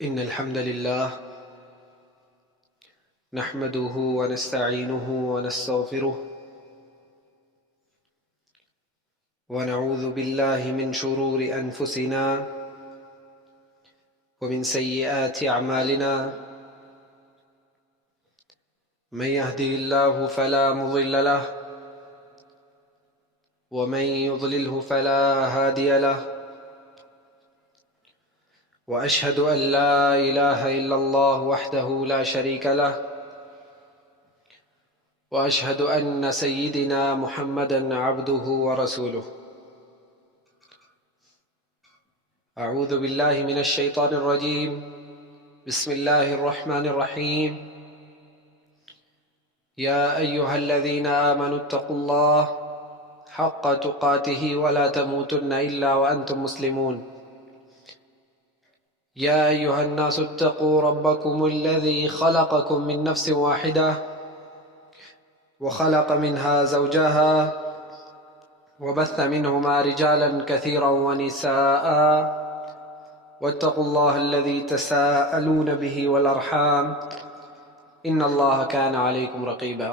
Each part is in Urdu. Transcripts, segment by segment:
إن الحمد لله نحمده ونستعينه ونستغفره ونعوذ بالله من شرور أنفسنا ومن سيئات أعمالنا. من يهده الله فلا مضل له ومن يضلله فلا هادي له، وأشهد أن لا إله إلا الله وحده لا شريك له، وأشهد أن سيدنا محمدًا عبده ورسوله. أعوذ بالله من الشيطان الرجيم. بسم الله الرحمن الرحيم. يا أيها الذين آمنوا اتقوا الله حق تقاته ولا تموتن إلا وأنتم مسلمون. يا أيها الناس اتقوا ربكم الذي خلقكم من نفس واحدة وخلق منها زوجها وبث منهما رجالا كثيرا ونساء، واتقوا الله الذي تساءلون به والأرحام إن الله كان عليكم رقيبا.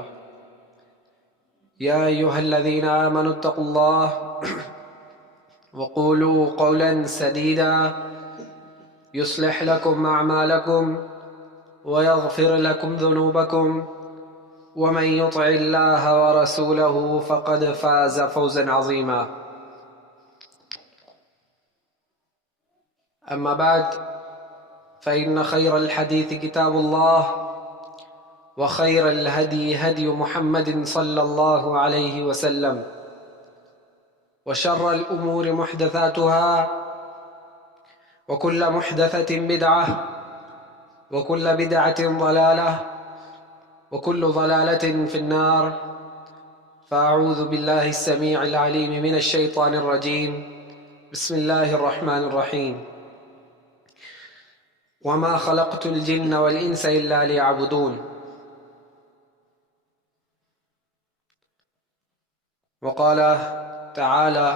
يا أيها الذين آمنوا اتقوا الله وقولوا قولا سديدا يصلح لكم أعمالكم ويغفر لكم ذنوبكم، ومن يطع الله ورسوله فقد فاز فوزا عظيما. أما بعد، فإن خير الحديث كتاب الله، وخير الهدي هدي محمد صلى الله عليه وسلم، وشر الأمور محدثاتها، وكل محدثة بدعة، وكل بدعة ضلالة، وكل ضلالة في النار. فأعوذ بالله السميع العليم من الشيطان الرجيم. بسم الله الرحمن الرحيم. وما خلقت الجن والإنس إلا ليعبدون. وقال تعالى: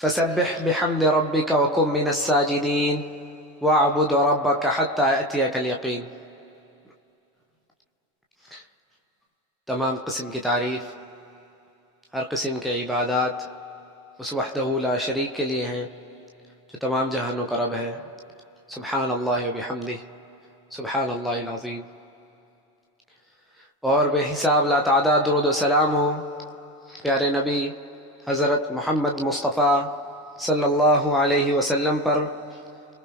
فسبح بحمد ربك وكن من الساجدين واعبد ربك حتى يأتيك اليقین. تمام قسم کی تعریف، ہر قسم کے عبادات اس وحدہ لا شریک کے لیے ہیں جو تمام جہانوں کا رب ہے. سبحان اللہ و بحمدہ، سبحان اللہ العظیم. اور بے حساب لا تعداد درود و سلام ہو پیارے نبی حضرت محمد مصطفیٰ صلی اللہ علیہ وسلم پر،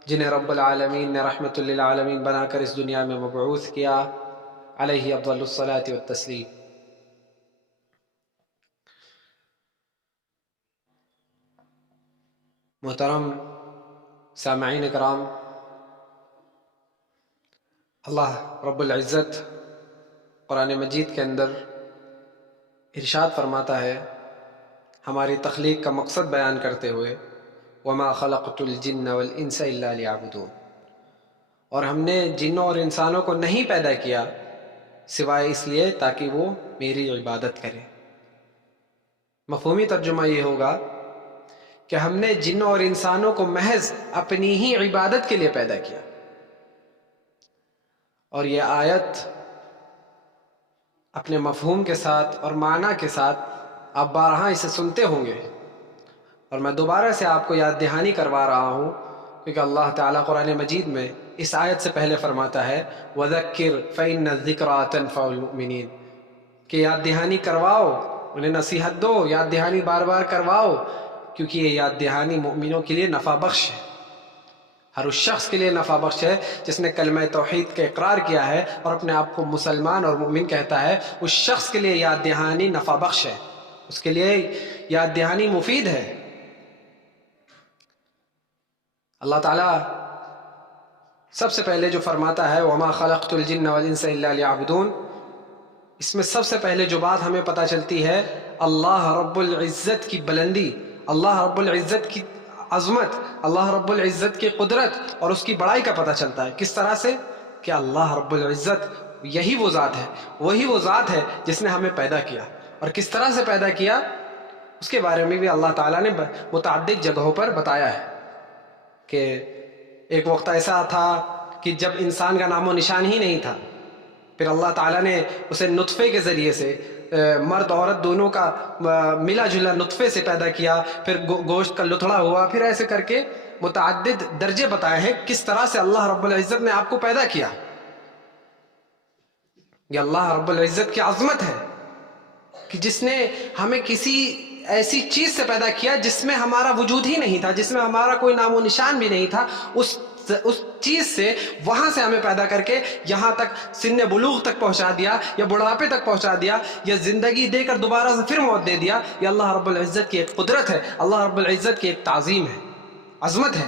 جنہیں رب العالمین نے رحمت للعالمین بنا کر اس دنیا میں مبعوث کیا. علیہ افضل الصلاۃ والتسلیم. محترم سامعین کرام، اللہ رب العزت قرآن مجید کے اندر ارشاد فرماتا ہے ہماری تخلیق کا مقصد بیان کرتے ہوئے: وما خلقت الجن والانس الا لیعبدون. اور ہم نے جنوں اور انسانوں کو نہیں پیدا کیا سوائے اس لیے تاکہ وہ میری عبادت کریں. مفہومی ترجمہ یہ ہوگا کہ ہم نے جنوں اور انسانوں کو محض اپنی ہی عبادت کے لیے پیدا کیا. اور یہ آیت اپنے مفہوم کے ساتھ اور معنی کے ساتھ آپ بارہا اسے سنتے ہوں گے، اور میں دوبارہ سے آپ کو یاد دہانی کروا رہا ہوں، کیونکہ اللہ تعالیٰ قرآن مجید میں اس آیت سے پہلے فرماتا ہے وَذَكِّرْ فَإِنَّ الذِّكْرَىٰ تَنفَعُ الْمُؤْمِنِينَ، کہ یاد دہانی کرواؤ، انہیں نصیحت دو، یاد دہانی بار بار کرواؤ، کیونکہ یہ یاد دہانی مومنوں کے لیے نفع بخش ہے. ہر اس شخص کے لیے نفع بخش ہے جس نے کلمہ توحید کا اقرار کیا ہے اور اپنے آپ کو مسلمان اور مومن کہتا ہے. اس شخص کے لیے یاد دہانی نفع بخش ہے، اس کے لیے یاد دہانی مفید ہے. اللہ تعالیٰ سب سے پہلے جو فرماتا ہے وما خلقت الجن والانس الا لیعبدون، اس میں سب سے پہلے جو بات ہمیں پتہ چلتی ہے اللہ رب العزت کی بلندی، اللہ رب العزت کی عظمت، اللہ رب العزت کی قدرت اور اس کی بڑائی کا پتہ چلتا ہے. کس طرح سے؟ کہ اللہ رب العزت یہی وہ ذات ہے، وہی وہ ذات ہے جس نے ہمیں پیدا کیا. اور کس طرح سے پیدا کیا اس کے بارے میں بھی اللہ تعالیٰ نے متعدد جگہوں پر بتایا ہے کہ ایک وقت ایسا تھا کہ جب انسان کا نام و نشان ہی نہیں تھا، پھر اللہ تعالیٰ نے اسے نطفے کے ذریعے سے مرد عورت دونوں کا ملا جلا نطفے سے پیدا کیا، پھر گوشت کا لتھڑا ہوا، پھر ایسے کر کے متعدد درجے بتائے ہیں کس طرح سے اللہ رب العزت نے آپ کو پیدا کیا۔ یہ اللہ رب العزت کی عظمت ہے کہ جس نے ہمیں کسی ایسی چیز سے پیدا کیا جس میں ہمارا وجود ہی نہیں تھا، جس میں ہمارا کوئی نام و نشان بھی نہیں تھا، اس چیز سے وہاں سے ہمیں پیدا کر کے یہاں تک سن بلوغ تک پہنچا دیا، یا بڑھاپے تک پہنچا دیا، یا زندگی دے کر دوبارہ سے پھر موت دے دیا۔ یہ اللہ رب العزت کی ایک قدرت ہے، اللہ رب العزت کی ایک تعظیم ہے، عظمت ہے۔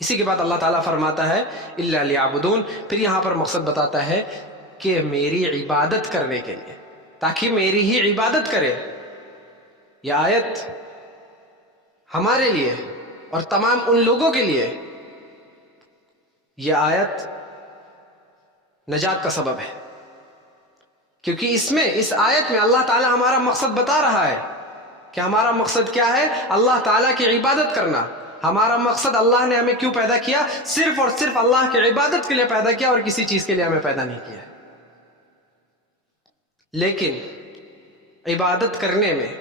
اسی کے بعد اللہ تعالیٰ فرماتا ہے اِلَّا لِيَعْبُدُونَ، پھر یہاں پر مقصد بتاتا ہے کہ میری عبادت کرنے کے لیے، تاکہ میری ہی عبادت کرے۔ یہ آیت ہمارے لیے اور تمام ان لوگوں کے لیے، یہ آیت نجات کا سبب ہے، کیونکہ اس آیت میں اللہ تعالیٰ ہمارا مقصد بتا رہا ہے کہ ہمارا مقصد کیا ہے، اللہ تعالیٰ کی عبادت کرنا۔ ہمارا مقصد، اللہ نے ہمیں کیوں پیدا کیا؟ صرف اور صرف اللہ کی عبادت کے لیے پیدا کیا، اور کسی چیز کے لیے ہمیں پیدا نہیں کیا۔ لیکن عبادت کرنے میں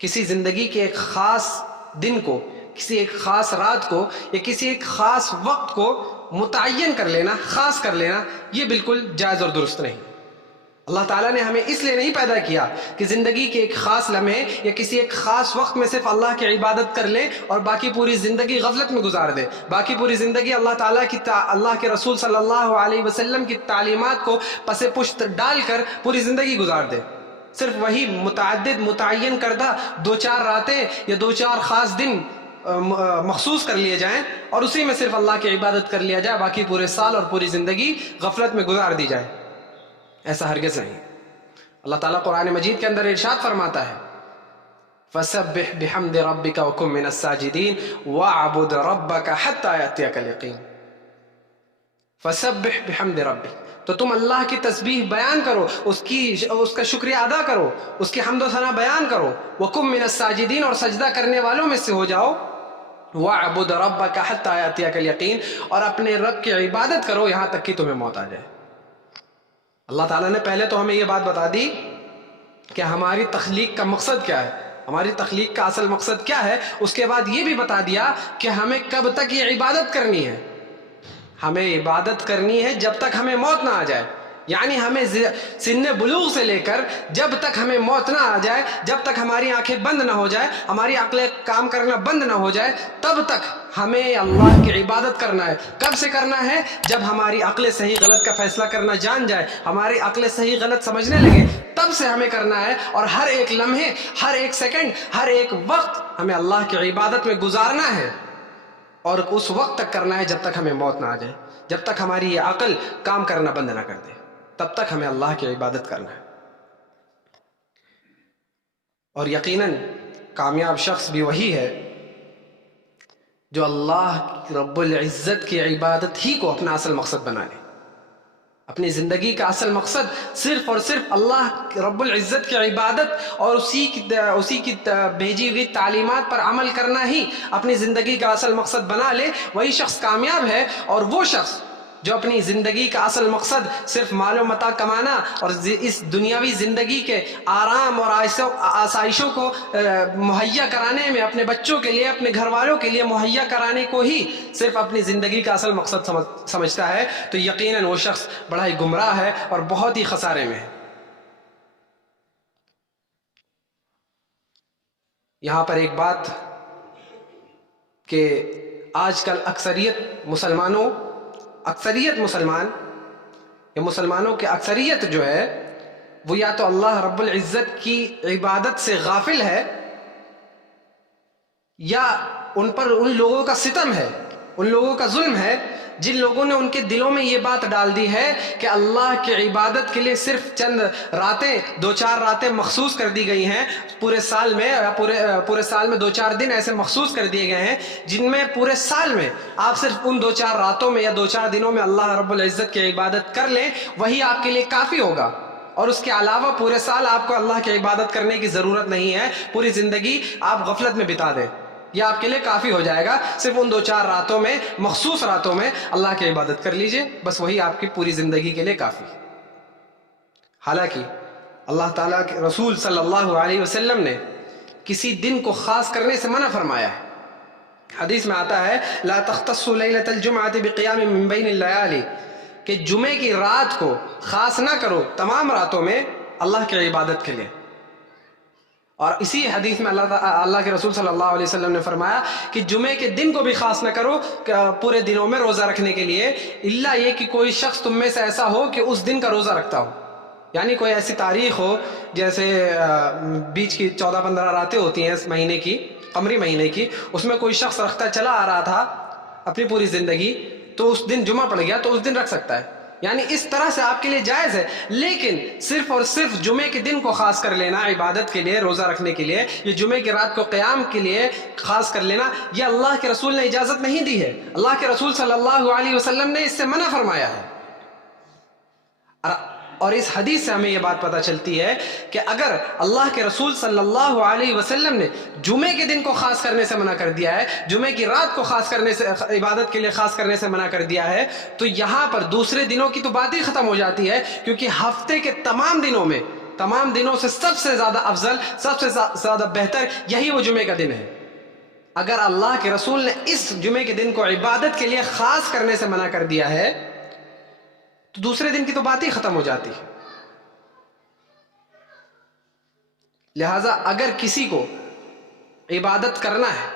کسی زندگی کے ایک خاص دن کو، کسی ایک خاص رات کو، یا کسی ایک خاص وقت کو متعین کر لینا، خاص کر لینا، یہ بالکل جائز اور درست نہیں۔ اللہ تعالیٰ نے ہمیں اس لیے نہیں پیدا کیا کہ زندگی کے ایک خاص لمحے یا کسی ایک خاص وقت میں صرف اللہ کی عبادت کر لیں اور باقی پوری زندگی غفلت میں گزار دے، باقی پوری زندگی اللہ کے رسول صلی اللہ علیہ وسلم کی تعلیمات کو پس پشت ڈال کر پوری زندگی گزار دے۔ صرف وہی متعین کردہ 2-4 راتیں یا 2-4 خاص دن مخصوص کر لیے جائیں اور اسی میں صرف اللہ کی عبادت کر لیا جائے، باقی پورے سال اور پوری زندگی غفلت میں گزار دی جائے، ایسا ہرگز نہیں۔ اللہ تعالیٰ قرآن مجید کے اندر ارشاد فرماتا ہے فَسَبِّحْ بِحَمْدِ رَبِّكَ وَكُن مِّنَ السَّاجِدِينَ وَاعْبُدْ رَبَّكَ حَتَّى يَأْتِيَكَ الْيَقِينُ۔ فَسَبِّحْ بِحَمْدِ رَبِّكَ، تو تم اللہ کی تسبیح بیان کرو، اس کا شکریہ ادا کرو، اس کی حمد و ثنا بیان کرو، وَكُن مِّنَ السَّاجِدِينَ، اور سجدہ کرنے والوں میں سے ہو جاؤ، وَاعْبُدْ رَبَّكَ حَتَّى يَأْتِيَكَ الْيَقِينُ، اور اپنے رب کی عبادت کرو یہاں تک کہ تمہیں موت آ جائے۔ اللہ تعالیٰ نے پہلے تو ہمیں یہ بات بتا دی کہ ہماری تخلیق کا مقصد کیا ہے، ہماری تخلیق کا اصل مقصد کیا ہے، اس کے بعد یہ بھی بتا دیا کہ ہمیں کب تک یہ عبادت کرنی ہے۔ ہمیں عبادت کرنی ہے جب تک ہمیں موت نہ آ جائے، یعنی ہمیں سن بلوغ سے لے کر جب تک ہمیں موت نہ آ جائے، جب تک ہماری آنکھیں بند نہ ہو جائے، ہماری عقلیں کام کرنا بند نہ ہو جائے، تب تک ہمیں اللہ کی عبادت کرنا ہے۔ کب سے کرنا ہے؟ جب ہماری عقلیں صحیح غلط کا فیصلہ کرنا جان جائے، ہماری عقلیں صحیح غلط سمجھنے لگے، تب سے ہمیں کرنا ہے، اور ہر ایک لمحے، ہر ایک سیکنڈ، ہر ایک وقت ہمیں اللہ کی عبادت میں گزارنا ہے، اور اس وقت تک کرنا ہے جب تک ہمیں موت نہ آ جائے، جب تک ہماری یہ عقل کام کرنا بند نہ کر دے، تب تک ہمیں اللہ کی عبادت کرنا ہے۔ اور یقیناً کامیاب شخص بھی وہی ہے جو اللہ رب العزت کی عبادت ہی کو اپنا اصل مقصد بنا لے۔ اپنی زندگی کا اصل مقصد صرف اور صرف اللہ رب العزت کی عبادت اور اسی کی بھیجی ہوئی تعلیمات پر عمل کرنا ہی اپنی زندگی کا اصل مقصد بنا لے، وہی شخص کامیاب ہے۔ اور وہ شخص جو اپنی زندگی کا اصل مقصد صرف مال و متاع کمانا اور اس دنیاوی زندگی کے آرام اور آسائشوں کو مہیا کرانے میں، اپنے بچوں کے لیے، اپنے گھر والوں کے لیے مہیا کرانے کو ہی صرف اپنی زندگی کا اصل مقصد سمجھتا ہے، تو یقیناً وہ شخص بڑا ہی گمراہ ہے اور بہت ہی خسارے میں ہے۔ یہاں پر ایک بات کہ آج کل اکثریت مسلمان یا مسلمانوں کی اکثریت جو ہے وہ یا تو اللہ رب العزت کی عبادت سے غافل ہے، یا ان پر ان لوگوں کا ستم ہے، ان لوگوں کا ظلم ہے جن لوگوں نے ان کے دلوں میں یہ بات ڈال دی ہے کہ اللہ کی عبادت کے لیے صرف چند راتیں، 2-4 راتیں مخصوص کر دی گئی ہیں پورے سال میں، یا پورے سال میں 2-4 دن ایسے مخصوص کر دیے گئے ہیں جن میں پورے سال میں آپ صرف ان 2-4 راتوں میں یا 2-4 دنوں میں اللہ رب العزت کی عبادت کر لیں، وہی آپ کے لیے کافی ہوگا، اور اس کے علاوہ پورے سال آپ کو اللہ کی عبادت کرنے کی ضرورت نہیں ہے، پوری زندگی آپ غفلت میں بتا دیں۔ یہ آپ کے لیے کافی ہو جائے گا. صرف ان 2-4 راتوں میں، مخصوص راتوں میں اللہ کی عبادت کر لیجئے، بس وہی آپ کی پوری زندگی کے لیے کافی. حالانکہ اللہ تعالیٰ کے رسول صلی اللہ علیہ وسلم نے کسی دن کو خاص کرنے سے منع فرمایا ہے. حدیث میں آتا ہے لا تختصوا لیلۃ الجمعۃ بقیام من بین اللیالی، کہ جمعے کی رات کو خاص نہ کرو تمام راتوں میں اللہ کی عبادت کے لیے. اور اسی حدیث میں اللہ کے رسول صلی اللہ علیہ وسلم نے فرمایا کہ جمعے کے دن کو بھی خاص نہ کرو پورے دنوں میں روزہ رکھنے کے لیے، الا یہ کہ کوئی شخص تم میں سے ایسا ہو کہ اس دن کا روزہ رکھتا ہو. یعنی کوئی ایسی تاریخ ہو جیسے بیچ کی 14-15 راتیں ہوتی ہیں اس مہینے کی، قمری مہینے کی، اس میں کوئی شخص رکھتا چلا آ رہا تھا اپنی پوری زندگی، تو اس دن جمعہ پڑ گیا تو اس دن رکھ سکتا ہے. یعنی اس طرح سے آپ کے لیے جائز ہے. لیکن صرف اور صرف جمعے کے دن کو خاص کر لینا عبادت کے لیے، روزہ رکھنے کے لیے، یہ جمعے کی رات کو قیام کے لیے خاص کر لینا، یہ اللہ کے رسول نے اجازت نہیں دی ہے. اللہ کے رسول صلی اللہ علیہ وسلم نے اس سے منع فرمایا ہے. اور اس حدیث سے ہمیں یہ بات پتہ چلتی ہے کہ اگر اللہ کے رسول صلی اللہ علیہ وسلم نے جمعے کے دن کو خاص کرنے سے منع کر دیا ہے، جمعے کی رات کو خاص کرنے سے، عبادت کے لیے خاص کرنے سے منع کر دیا ہے، تو یہاں پر دوسرے دنوں کی تو بات ہی ختم ہو جاتی ہے. کیونکہ ہفتے کے تمام دنوں میں، تمام دنوں سے سب سے زیادہ افضل، سب سے زیادہ بہتر یہی وہ جمعے کا دن ہے. اگر اللہ کے رسول نے اس جمعے کے دن کو عبادت کے لیے خاص کرنے سے منع کر دیا ہے تو دوسرے دن کی تو بات ہی ختم ہو جاتی ہے. لہذا اگر کسی کو عبادت کرنا ہے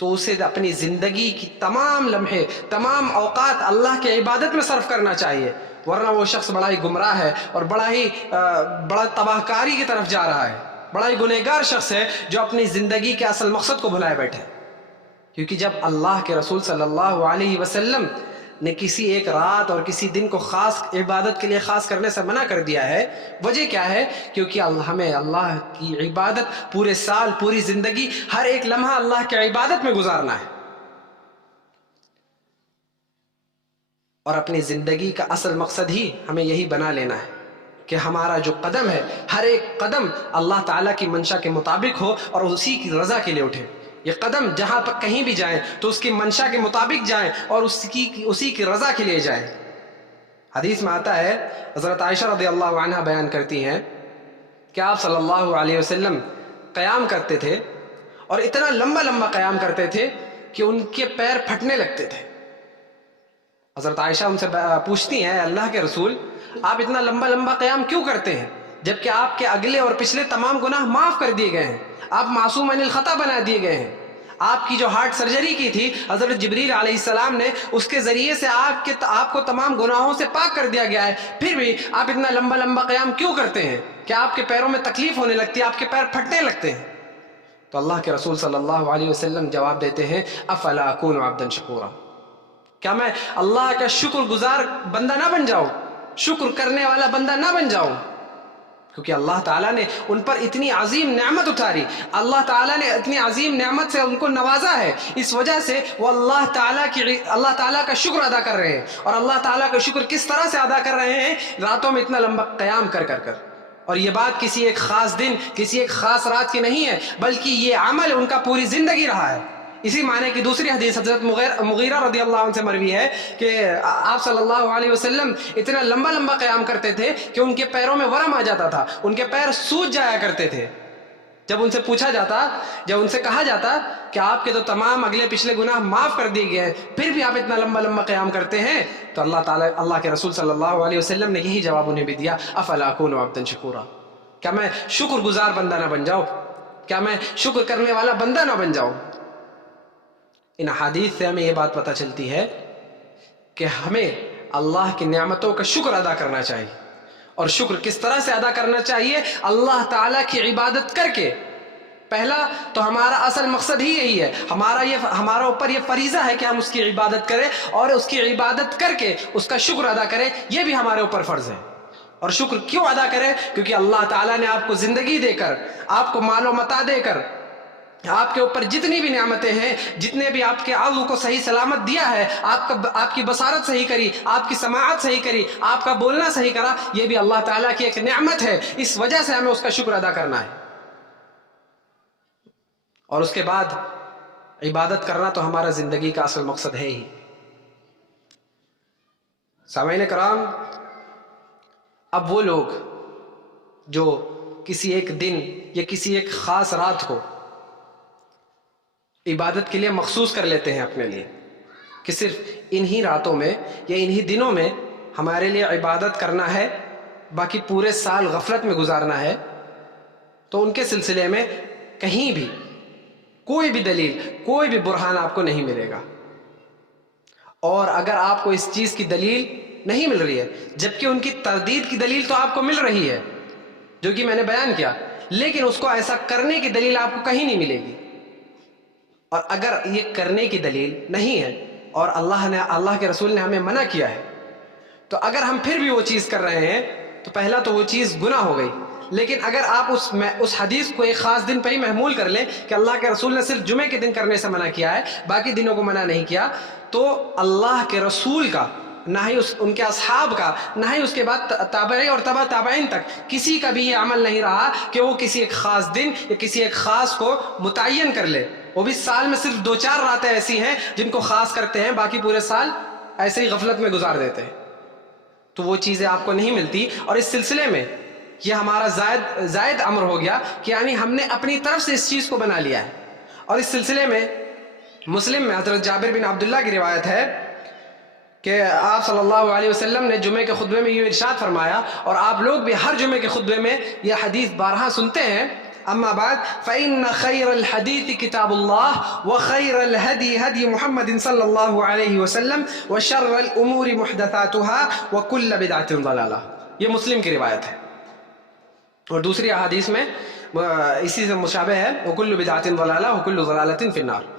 تو اسے اپنی زندگی کی تمام لمحے، تمام اوقات اللہ کے عبادت میں صرف کرنا چاہیے، ورنہ وہ شخص بڑا ہی گمراہ ہے اور بڑا تباہ کاری کی طرف جا رہا ہے. بڑا ہی گنہگار شخص ہے جو اپنی زندگی کے اصل مقصد کو بھلائے بیٹھے. کیونکہ جب اللہ کے رسول صلی اللہ علیہ وسلم نے کسی ایک رات اور کسی دن کو خاص عبادت کے لیے خاص کرنے سے منع کر دیا ہے، وجہ کیا ہے؟ کیونکہ ہمیں اللہ کی عبادت پورے سال، پوری زندگی، ہر ایک لمحہ اللہ کی عبادت میں گزارنا ہے. اور اپنی زندگی کا اصل مقصد ہی ہمیں یہی بنا لینا ہے کہ ہمارا جو قدم ہے، ہر ایک قدم اللہ تعالیٰ کی منشا کے مطابق ہو اور اسی کی رضا کے لیے اٹھے. یہ قدم جہاں پر کہیں بھی جائیں تو اس کی منشا کے مطابق جائیں اور اسی کی رضا کے لیے جائیں. حدیث میں آتا ہے، حضرت عائشہ رضی اللہ عنہ بیان کرتی ہیں کہ آپ صلی اللہ علیہ وسلم قیام کرتے تھے اور اتنا لمبا لمبا قیام کرتے تھے کہ ان کے پیر پھٹنے لگتے تھے. حضرت عائشہ ان سے پوچھتی ہیں، اللہ کے رسول آپ اتنا لمبا لمبا قیام کیوں کرتے ہیں جبکہ آپ کے اگلے اور پچھلے تمام گناہ معاف کر دیے گئے ہیں، آپ معصوم عن الخطا بنا دیے گئے ہیں، آپ کی جو ہارٹ سرجری کی تھی حضرت جبریل علیہ السلام نے، اس کے ذریعے سے آپ کو تمام گناہوں سے پاک کر دیا گیا ہے، پھر بھی آپ اتنا لمبا لمبا قیام کیوں کرتے ہیں؟ کہ آپ کے پیروں میں تکلیف ہونے لگتی ہے، آپ کے پیر پھٹنے لگتے ہیں. تو اللہ کے رسول صلی اللہ علیہ وسلم جواب دیتے ہیں، افلا اکون عبدا شکورا، کیا میں اللہ کا شکر گزار بندہ نہ بن جاؤں، شکر کرنے والا بندہ نہ بن جاؤں؟ کیونکہ اللہ تعالیٰ نے ان پر اتنی عظیم نعمت اتاری، اللہ تعالیٰ نے اتنی عظیم نعمت سے ان کو نوازا ہے، اس وجہ سے وہ اللہ تعالیٰ کا شکر ادا کر رہے ہیں. اور اللہ تعالیٰ کا شکر کس طرح سے ادا کر رہے ہیں؟ راتوں میں اتنا لمبا قیام کر کر کر. اور یہ بات کسی ایک خاص دن، کسی ایک خاص رات کی نہیں ہے، بلکہ یہ عمل ان کا پوری زندگی رہا ہے. اسی معنی کی دوسری حدیث حضرت مغیرہ رضی اللہ عنہ سے مروی ہے کہ آپ صلی اللہ علیہ وسلم اتنا لمبا لمبا قیام کرتے تھے کہ ان کے پیروں میں ورم آ جاتا تھا، ان کے پیر سوج جایا کرتے تھے. جب ان سے پوچھا جاتا، جب ان سے کہا جاتا کہ آپ کے تو تمام اگلے پچھلے گناہ معاف کر دیے گئے ہیں، پھر بھی آپ اتنا لمبا لمبا قیام کرتے ہیں، تو اللہ کے رسول صلی اللہ علیہ وسلم نے یہی جواب انہیں بھی دیا، افلا اکون عبدا شکورا، کیا میں شکر گزار بندہ نہ بن جاؤں؟ کیا میں شکر کرنے والا بندہ نہ بن جاؤں؟ ان حدیث سے ہمیں یہ بات پتہ چلتی ہے کہ ہمیں اللہ کی نعمتوں کا شکر ادا کرنا چاہیے. اور شکر کس طرح سے ادا کرنا چاہیے؟ اللہ تعالیٰ کی عبادت کر کے. پہلا تو ہمارا اصل مقصد ہی یہی ہے، ہمارا اوپر یہ فریضہ ہے کہ ہم اس کی عبادت کریں اور اس کی عبادت کر کے اس کا شکر ادا کریں، یہ بھی ہمارے اوپر فرض ہے. اور شکر کیوں ادا کریں؟ کیونکہ اللہ تعالیٰ نے آپ کو زندگی دے کر، آپ کو مال و متاع دے کر، آپ کے اوپر جتنی بھی نعمتیں ہیں، جتنے بھی آپ کے عقل کو صحیح سلامت دیا ہے، آپ کی بصارت صحیح کری، آپ کی سماعت صحیح کری، آپ کا بولنا صحیح کرا، یہ بھی اللہ تعالیٰ کی ایک نعمت ہے. اس وجہ سے ہمیں اس کا شکر ادا کرنا ہے. اور اس کے بعد عبادت کرنا تو ہمارا زندگی کا اصل مقصد ہے ہی۔ سامعین کرام، اب وہ لوگ جو کسی ایک دن یا کسی ایک خاص رات کو عبادت کے لیے مخصوص کر لیتے ہیں اپنے لیے کہ صرف انہی راتوں میں یا انہی دنوں میں ہمارے لیے عبادت کرنا ہے، باقی پورے سال غفلت میں گزارنا ہے، تو ان کے سلسلے میں کہیں بھی کوئی بھی دلیل، کوئی بھی برہان آپ کو نہیں ملے گا۔ اور اگر آپ کو اس چیز کی دلیل نہیں مل رہی ہے، جبکہ ان کی تردید کی دلیل تو آپ کو مل رہی ہے جو کہ میں نے بیان کیا، لیکن اس کو ایسا کرنے کی دلیل آپ کو کہیں نہیں ملے گی، اور اگر یہ کرنے کی دلیل نہیں ہے اور اللہ کے رسول نے ہمیں منع کیا ہے، تو اگر ہم پھر بھی وہ چیز کر رہے ہیں تو پہلا تو وہ چیز گناہ ہو گئی۔ لیکن اگر آپ اس حدیث کو ایک خاص دن پہ ہی محمول کر لیں کہ اللہ کے رسول نے صرف جمعے کے دن کرنے سے منع کیا ہے، باقی دنوں کو منع نہیں کیا، تو اللہ کے رسول کا، نہ ہی ان کے اصحاب کا، نہ ہی اس کے بعد تابعی اور تبع تابعین تک کسی کا بھی یہ عمل نہیں رہا کہ وہ کسی ایک خاص دن یا کسی ایک خاص کو متعین کر لے۔ وہ بھی سال میں صرف 2-4 راتیں ایسی ہیں جن کو خاص کرتے ہیں، باقی پورے سال ایسے ہی غفلت میں گزار دیتے ہیں، تو وہ چیزیں آپ کو نہیں ملتی۔ اور اس سلسلے میں یہ ہمارا زائد امر ہو گیا کہ یعنی ہم نے اپنی طرف سے اس چیز کو بنا لیا ہے۔ اور اس سلسلے میں مسلم میں حضرت جابر بن عبداللہ کی روایت ہے کہ آپ صلی اللہ علیہ وسلم نے جمعے کے خطبے میں یہ ارشاد فرمایا، اور آپ لوگ بھی ہر جمعے کے خطبے میں یہ حدیث بارہا سنتے ہیں، اما بعد فإن خیر الحدیث کتاب اللہ وخیر الہدی ہدی محمد صلی اللہ علیہ وسلم وشر الامور محدثاتها وکل بدعۃ ضلالہ۔ یہ مسلم کی روایت ہے، اور دوسری احادیث میں اسی سے مشابہ ہے، وکل بدعۃ ضلالہ وکل ضلالۃ فی النار۔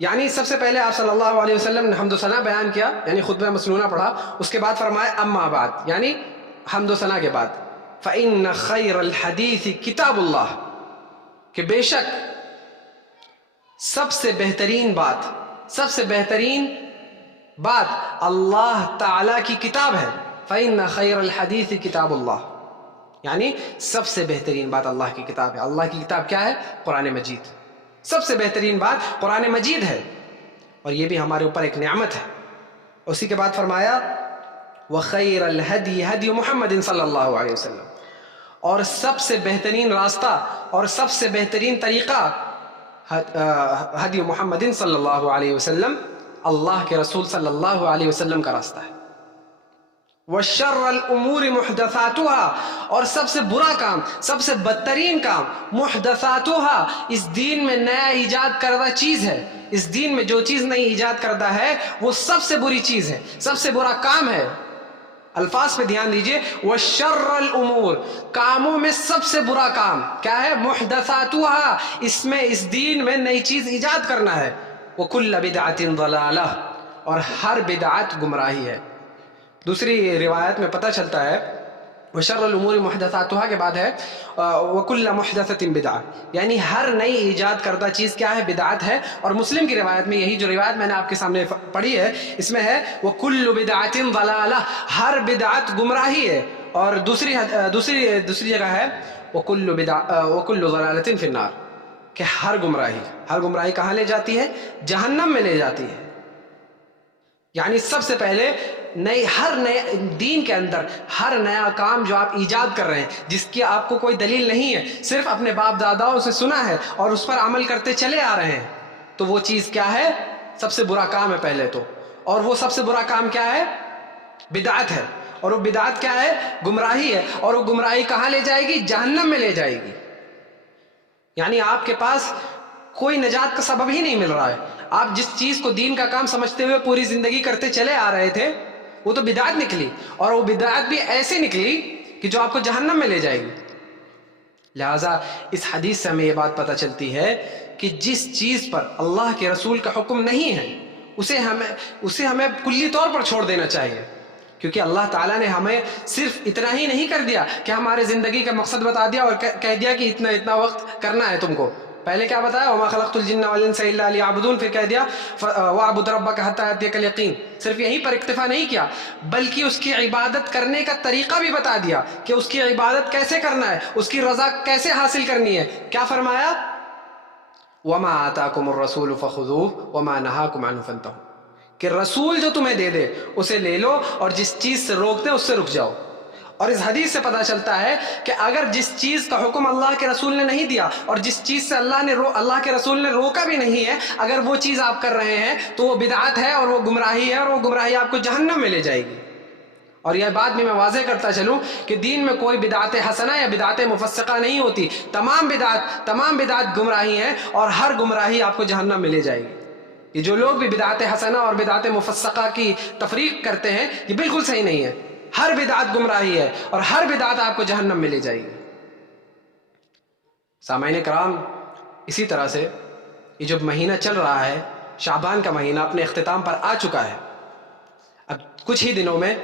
یعنی سب سے پہلے آپ صلی اللہ علیہ وسلم نے حمد و ثنا بیان کیا، یعنی خطبہ مسنونہ پڑھا، اس کے بعد فرمایا اما بعد، یعنی حمد و ثنا کے بعد فإن خیر الحدیث کتاب اللہ، کہ بے شک سب سے بہترین بات اللہ تعالی کی کتاب ہے۔ فإن خیر الحدیث کتاب اللہ، یعنی سب سے بہترین بات اللہ کی کتاب ہے۔ اللہ کی کتاب کیا ہے؟ قرآن مجید۔ سب سے بہترین بات قرآن مجید ہے، اور یہ بھی ہمارے اوپر ایک نعمت ہے۔ اسی کے بعد فرمایا وخیر الہدی ہدی محمد صلی اللہ علیہ وسلم، اور سب سے بہترین راستہ اور سب سے بہترین طریقہ ہدی محمد صلی اللہ علیہ وسلم، اللہ کے رسول صلی اللہ علیہ وسلم کا راستہ ہے۔ وشر الامور محدثاتها، اور سب سے برا کام، سب سے بدترین کام، محدثاتها، اس دین میں نیا ایجاد کردہ چیز ہے۔ اس دین میں جو چیز نئی ایجاد کردہ ہے وہ سب سے بری چیز ہے، سب سے برا کام ہے۔ الفاظ پہ دھیان دیجئے، وشر الامور، کاموں میں سب سے برا کام کیا ہے؟ محدثاتها، اس دین میں نئی چیز ایجاد کرنا ہے۔ وکل بدعۃ ضلالہ، اور ہر بدعت گمراہی ہے۔ دوسری روایت میں پتہ چلتا ہے وشر الامور محدثاتها کے بعد ہے وکل محدثۃ بدعہ، یعنی ہر نئی ایجاد کردہ چیز کیا ہے؟ بدعت ہے۔ اور مسلم کی روایت میں یہی جو روایت میں نے آپ کے سامنے پڑھی ہے، اس میں ہے وکل بدعۃ ضلالہ، ہر بدعت گمراہی ہے۔ اور دوسری جگہ ہے وکل ضلالۃ فی النار، کہ ہر گمراہی کہاں لے جاتی ہے؟ جہنم میں لے جاتی ہے۔ یعنی سب سے پہلے ہر نئے دین کے اندر ہر نیا کام جو آپ ایجاد کر رہے ہیں، جس کی آپ کو کوئی دلیل نہیں ہے، صرف اپنے باپ داداؤں سے سنا ہے اور اس پر عمل کرتے چلے آ رہے ہیں، تو وہ چیز کیا ہے؟ سب سے برا کام ہے پہلے تو۔ اور وہ سب سے برا کام کیا ہے؟ بدعت ہے۔ اور وہ بدعت کیا ہے؟ گمراہی ہے۔ اور وہ گمراہی کہاں لے جائے گی؟ جہنم میں لے جائے گی۔ یعنی آپ کے پاس کوئی نجات کا سبب ہی نہیں مل رہا ہے۔ آپ جس چیز کو دین کا کام سمجھتے ہوئے پوری زندگی کرتے چلے آ رہے تھے، وہ تو بدعت نکلی، اور وہ بدعت بھی ایسے نکلی کہ جو آپ کو جہنم میں لے جائے گی۔ لہٰذا اس حدیث سے ہمیں یہ بات پتہ چلتی ہے کہ جس چیز پر اللہ کے رسول کا حکم نہیں ہے اسے ہمیں کلی طور پر چھوڑ دینا چاہیے، کیونکہ اللہ تعالیٰ نے ہمیں صرف اتنا ہی نہیں کر دیا کہ ہمارے زندگی کا مقصد بتا دیا اور کہہ دیا کہ اتنا وقت کرنا ہے تم کو۔ پہلے کیا بتایا؟ وما خلقت الجن والانس الا لیعبدون، پھر کہہ دیا واعبد ربک حتی یاتیک الیقین۔ صرف یہیں پر اکتفا نہیں کیا، بلکہ اس کی عبادت کرنے کا طریقہ بھی بتا دیا کہ اس کی عبادت کیسے کرنا ہے، اس کی رضا کیسے حاصل کرنی ہے۔ کیا فرمایا؟ وما آتاکم الرسول فخذوہ وما نہاکم عنہ فانتہوا، کہ رسول جو تمہیں دے دے اسے لے لو اور جس چیز سے روکتے اس سے رک جاؤ۔ اور اس حدیث سے پتہ چلتا ہے کہ اگر جس چیز کا حکم اللہ کے رسول نے نہیں دیا اور جس چیز سے اللہ کے رسول نے روکا بھی نہیں ہے، اگر وہ چیز آپ کر رہے ہیں تو وہ بدعت ہے اور وہ گمراہی ہے، اور وہ گمراہی آپ کو جہنم میں لے جائے گی۔ اور یہ بات بھی میں واضح کرتا چلوں کہ دین میں کوئی بدعت حسنہ یا بدعت مفسقہ نہیں ہوتی، تمام بدعت گمراہی ہیں اور ہر گمراہی آپ کو جہنم میں لے جائے گی۔ یہ جو لوگ بھی بدعت حسنہ اور بدعت مفسقہ کی تفریق کرتے ہیں یہ بالکل صحیح نہیں ہے، ہر بدعت گمراہی ہے اور ہر بدعت آپ کو جہنم میں لے جائے گی۔ سامعین کرام، اسی طرح سے یہ جو مہینہ چل رہا ہے، شعبان کا مہینہ اپنے اختتام پر آ چکا ہے۔ اب کچھ ہی دنوں میں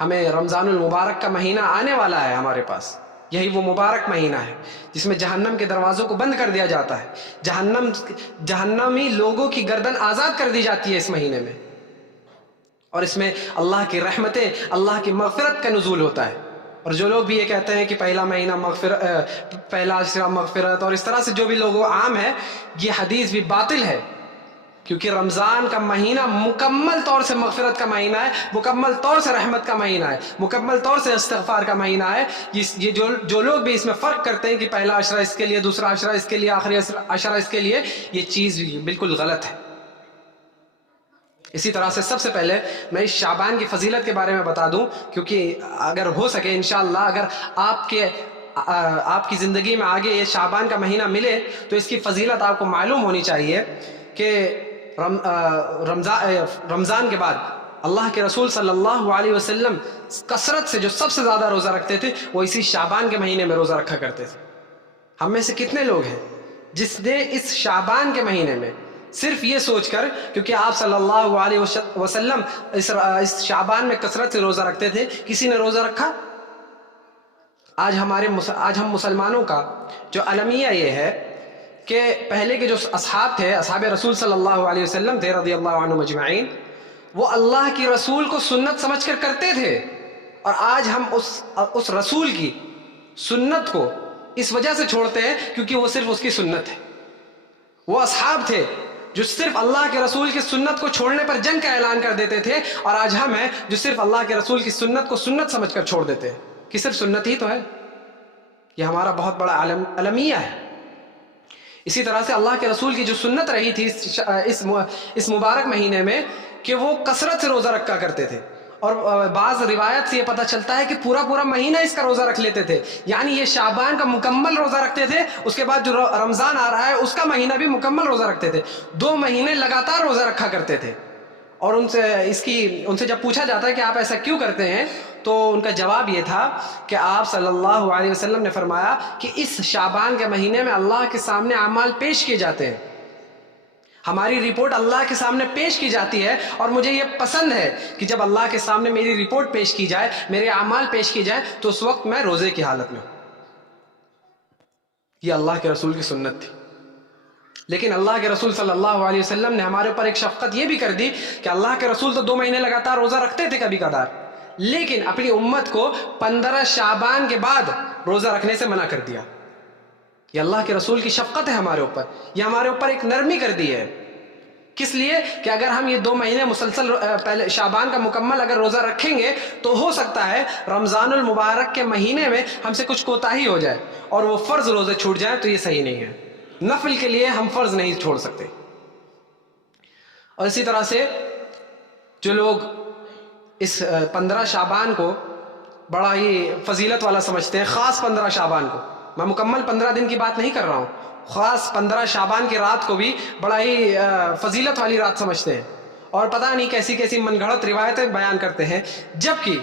ہمیں رمضان المبارک کا مہینہ آنے والا ہے ہمارے پاس۔ یہی وہ مبارک مہینہ ہے جس میں جہنم کے دروازوں کو بند کر دیا جاتا ہے، جہنمی لوگوں کی گردن آزاد کر دی جاتی ہے اس مہینے میں، اور اس میں اللہ کی رحمتیں، اللہ کی مغفرت کا نزول ہوتا ہے۔ اور جو لوگ بھی یہ کہتے ہیں کہ پہلا مہینہ پہلا عشرہ مغفرت اور اس طرح سے جو بھی لوگوں عام ہے، یہ حدیث بھی باطل ہے، کیونکہ رمضان کا مہینہ مکمل طور سے مغفرت کا مہینہ ہے، مکمل طور سے رحمت کا مہینہ ہے، مکمل طور سے استغفار کا مہینہ ہے۔ یہ جو لوگ بھی اس میں فرق کرتے ہیں کہ پہلا عشرہ اس کے لیے، دوسرا عشرہ اس کے لیے، آخری عشرہ اس کے لیے، یہ چیز بالکل غلط ہے۔ اسی طرح سے سب سے پہلے میں اس شعبان کی فضیلت کے بارے میں بتا دوں، کیونکہ اگر ہو سکے انشاءاللہ اگر آپ کی زندگی میں آگے یہ شعبان کا مہینہ ملے تو اس کی فضیلت آپ کو معلوم ہونی چاہیے کہ رمضان کے بعد اللہ کے رسول صلی اللہ علیہ وسلم کثرت سے جو سب سے زیادہ روزہ رکھتے تھے وہ اسی شعبان کے مہینے میں روزہ رکھا کرتے تھے۔ ہم میں سے کتنے لوگ ہیں جس نے اس شعبان کے مہینے میں صرف یہ سوچ کر، کیونکہ آپ صلی اللہ علیہ وسلم اس شعبان میں کثرت سے روزہ رکھتے تھے، کسی نے روزہ رکھا؟ آج ہم مسلمانوں کا جو المیہ یہ ہے کہ پہلے کے جو اصحاب تھے، اصحاب رسول صلی اللہ علیہ وسلم تھے رضی اللہ عنہم اجمعین، وہ اللہ کی رسول کو سنت سمجھ کر کرتے تھے، اور آج ہم اس رسول کی سنت کو اس وجہ سے چھوڑتے ہیں کیونکہ وہ صرف اس کی سنت ہے۔ وہ اصحاب تھے جو صرف اللہ کے رسول کی سنت کو چھوڑنے پر جنگ کا اعلان کر دیتے تھے، اور آج ہم ہیں جو صرف اللہ کے رسول کی سنت کو سنت سمجھ کر چھوڑ دیتے ہیں کہ صرف سنت ہی تو ہے۔ یہ ہمارا بہت بڑا المیہ ہے۔ اسی طرح سے اللہ کے رسول کی جو سنت رہی تھی اس مبارک مہینے میں کہ وہ کثرت سے روزہ رکھا کرتے تھے، اور بعض روایت سے یہ پتہ چلتا ہے کہ پورا مہینہ اس کا روزہ رکھ لیتے تھے، یعنی یہ شعبان کا مکمل روزہ رکھتے تھے، اس کے بعد جو رمضان آ رہا ہے اس کا مہینہ بھی مکمل روزہ رکھتے تھے، 2 مہینے لگاتار روزہ رکھا کرتے تھے۔ اور ان سے جب پوچھا جاتا ہے کہ آپ ایسا کیوں کرتے ہیں تو ان کا جواب یہ تھا کہ آپ صلی اللہ علیہ وسلم نے فرمایا کہ اس شعبان کے مہینے میں اللہ کے سامنے اعمال پیش کیے جاتے ہیں، ہماری رپورٹ اللہ کے سامنے پیش کی جاتی ہے، اور مجھے یہ پسند ہے کہ جب اللہ کے سامنے میری رپورٹ پیش کی جائے، میرے اعمال پیش کی جائے تو اس وقت میں روزے کی حالت میں ہوں۔ یہ اللہ کے رسول کی سنت تھی۔ لیکن اللہ کے رسول صلی اللہ علیہ وسلم نے ہمارے اوپر ایک شفقت یہ بھی کر دی کہ اللہ کے رسول تو 2 مہینے لگاتار روزہ رکھتے تھے کبھی کبھار، لیکن اپنی امت کو 15 شعبان کے بعد روزہ رکھنے سے منع کر دیا۔ یہ اللہ کے رسول کی شفقت ہے ہمارے اوپر، یہ ہمارے اوپر ایک نرمی کر دی ہے۔ کس لیے؟ کہ اگر ہم یہ 2 مہینے مسلسل پہلے شعبان کا مکمل اگر روزہ رکھیں گے تو ہو سکتا ہے رمضان المبارک کے مہینے میں ہم سے کچھ کوتاہی ہو جائے اور وہ فرض روزے چھوٹ جائیں، تو یہ صحیح نہیں ہے۔ نفل کے لیے ہم فرض نہیں چھوڑ سکتے۔ اور اسی طرح سے جو لوگ اس 15 شعبان کو بڑا ہی فضیلت والا سمجھتے ہیں، خاص 15 شعبان کو، میں مکمل 15 دن کی بات نہیں کر رہا ہوں، خاص 15 شعبان کی رات کو بھی بڑا ہی فضیلت والی رات سمجھتے ہیں، اور پتہ نہیں کیسی کیسی من گھڑت روایتیں بیان کرتے ہیں، جبکہ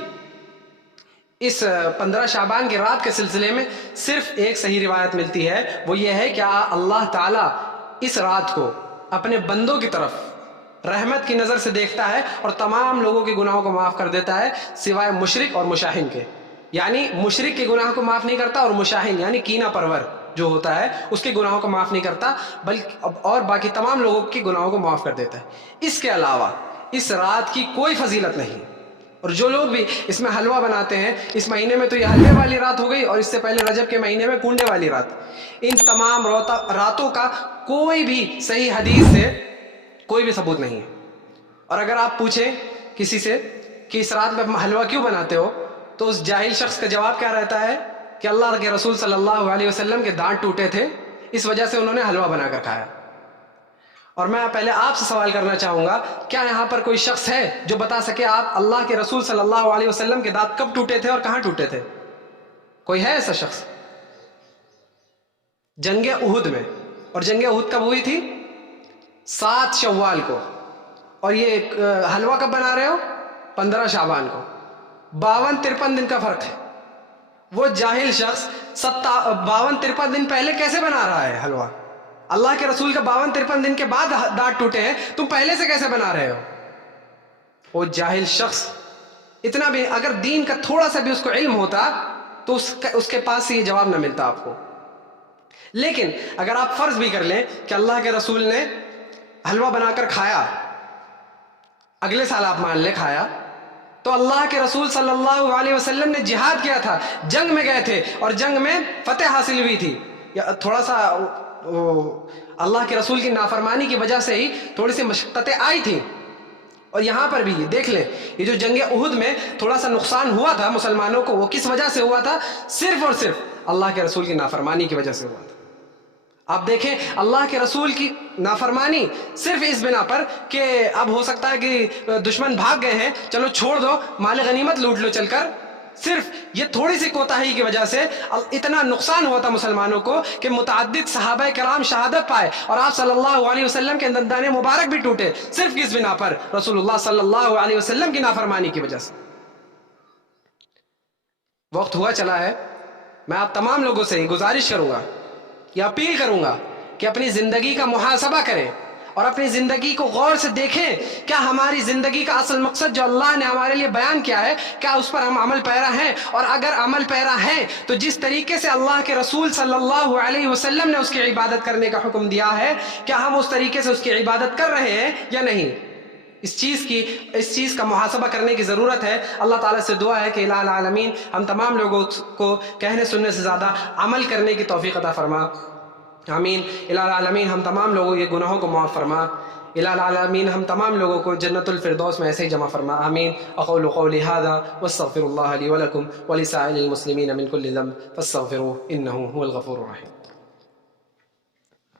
اس 15 شعبان کی رات کے سلسلے میں صرف ایک صحیح روایت ملتی ہے، وہ یہ ہے کہ اللہ تعالیٰ اس رات کو اپنے بندوں کی طرف رحمت کی نظر سے دیکھتا ہے اور تمام لوگوں کے گناہوں کو معاف کر دیتا ہے سوائے مشرک اور مشاہن کے۔ یعنی مشرک کے گناہ کو معاف نہیں کرتا، اور مشاہن یعنی کینہ پرور جو ہوتا ہے اس کے گناہوں کو معاف نہیں کرتا، بلکہ اور باقی تمام لوگوں کے گناہوں کو معاف کر دیتا ہے۔ اس کے علاوہ اس رات کی کوئی فضیلت نہیں، اور جو لوگ بھی اس میں حلوہ بناتے ہیں، اس مہینے میں تو یہ حلوے والی رات ہو گئی، اور اس سے پہلے رجب کے مہینے میں کنڈے والی رات، ان تمام راتوں کا کوئی بھی صحیح حدیث سے کوئی بھی ثبوت نہیں ہے۔ اور اگر آپ پوچھیں کسی سے کہ اس رات میں حلوہ کیوں بناتے ہو، تو اس جاہل شخص کا جواب کیا رہتا ہے کہ اللہ کے رسول صلی اللہ علیہ وسلم کے دانت ٹوٹے تھے، اس وجہ سے انہوں نے حلوہ بنا کر کھایا۔ اور میں پہلے آپ سے سوال کرنا چاہوں گا، کیا یہاں پر کوئی شخص ہے جو بتا سکے آپ اللہ کے رسول صلی اللہ علیہ وسلم کے دانت کب ٹوٹے تھے اور کہاں ٹوٹے تھے؟ کوئی ہے ایسا شخص؟ جنگ احد میں، اور جنگ احد کب ہوئی تھی؟ 7 شوال کو، اور یہ حلوہ کب بنا رہے ہو؟ 15 شعبان کو، 52-53 دن کا فرق ہے۔ وہ جاہل شخص 52-53 دن پہلے کیسے بنا رہا ہے حلوہ؟ اللہ کے رسول کا 52-53 دن کے بعد دانت ٹوٹے ہیں، تم پہلے سے کیسے بنا رہے ہو؟ وہ جاہل شخص اتنا بھی، اگر دین کا تھوڑا سا بھی اس کو علم ہوتا تو اس کے پاس سے یہ جواب نہ ملتا آپ کو۔ لیکن اگر آپ فرض بھی کر لیں کہ اللہ کے رسول نے حلوہ بنا کر کھایا، اگلے سال آپ مان لیں کھایا، تو اللہ کے رسول صلی اللہ علیہ وسلم نے جہاد کیا تھا، جنگ میں گئے تھے اور جنگ میں فتح حاصل ہوئی تھی۔ تھوڑا سا اللہ کے رسول کی نافرمانی کی وجہ سے ہی تھوڑی سی مشقتیں آئی تھیں۔ اور یہاں پر بھی دیکھ لیں، یہ جو جنگ احد میں تھوڑا سا نقصان ہوا تھا مسلمانوں کو، وہ کس وجہ سے ہوا تھا؟ صرف اور صرف اللہ کے رسول کی نافرمانی کی وجہ سے ہوا تھا۔ آپ دیکھیں اللہ کے رسول کی نافرمانی صرف اس بنا پر کہ اب ہو سکتا ہے کہ دشمن بھاگ گئے ہیں، چلو چھوڑ دو، مال غنیمت لوٹ لو چل کر، صرف یہ تھوڑی سی کوتاہی کی وجہ سے اتنا نقصان ہوا تھا مسلمانوں کو کہ متعدد صحابہ کرام شہادت پائے، اور آپ صلی اللہ علیہ وسلم کے دندان مبارک بھی ٹوٹے، صرف کس بنا پر؟ رسول اللہ صلی اللہ علیہ وسلم کی نافرمانی کی وجہ سے۔ وقت ہوا چلا ہے، میں آپ تمام لوگوں سے گزارش کروں گا، یہ اپیل کروں گا کہ اپنی زندگی کا محاسبہ کریں اور اپنی زندگی کو غور سے دیکھیں، کیا ہماری زندگی کا اصل مقصد جو اللہ نے ہمارے لیے بیان کیا ہے، کیا اس پر ہم عمل پیرا ہیں؟ اور اگر عمل پیرا ہیں تو جس طریقے سے اللہ کے رسول صلی اللہ علیہ وسلم نے اس کی عبادت کرنے کا حکم دیا ہے، کیا ہم اس طریقے سے اس کی عبادت کر رہے ہیں یا نہیں؟ اس چیز کا محاسبہ کرنے کی ضرورت ہے۔ اللہ تعالیٰ سے دعا ہے کہ الہ العالمین ہم تمام لوگوں کو کہنے سننے سے زیادہ عمل کرنے کی توفیق عطا فرما، آمین۔ الہ العالمین ہم تمام لوگوں کے گناہوں کو معاف فرما، الہ العالمین ہم تمام لوگوں کو جنت الفردوس میں ایسے ہی جمع فرما، آمین۔ اقول قولی ھذا واستغفر اللہ لی ولکم ولسائر المسلمین من کل ذنب فاستغفروہ انہ هو الغفور الرحیم۔